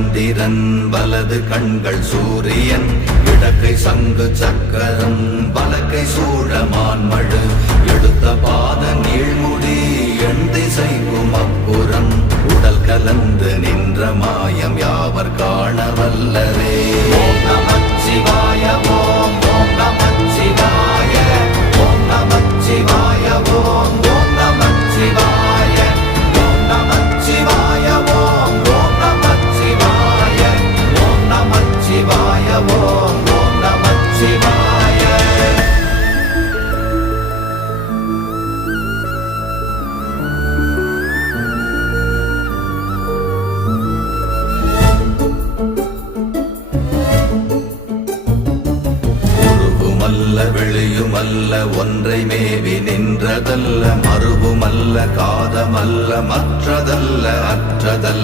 சந்திரன் வலது கண்கள் சூரியன் இடக்கை சங்கு சக்கரம் வலக்கை சூழமான்மழு எடுத்த பாத நீழ்முடி எண் திசைக்கும் அப்புறம் உடல் கலந்து நின்ற மாயம் யாவர் காண வல்லரே. ஓம் நமச்சிவாய ஓம் ஓம் நமச்சிவாய ஓம் நமச்சிவாய ஓம் ஓம் நமச்சிவாய ஓம் நமச்சிவாய ஓம் ஓம் நமச்சிவாய ஓம் நமச்சிவாய ஓம் ஓம் நமச்சிவாய. வெளியுமல்ல ஒன்றை மேவி நின்றதல்ல மறுவுமல்ல காதமல்ல மற்றதல்ல அற்றதல்ல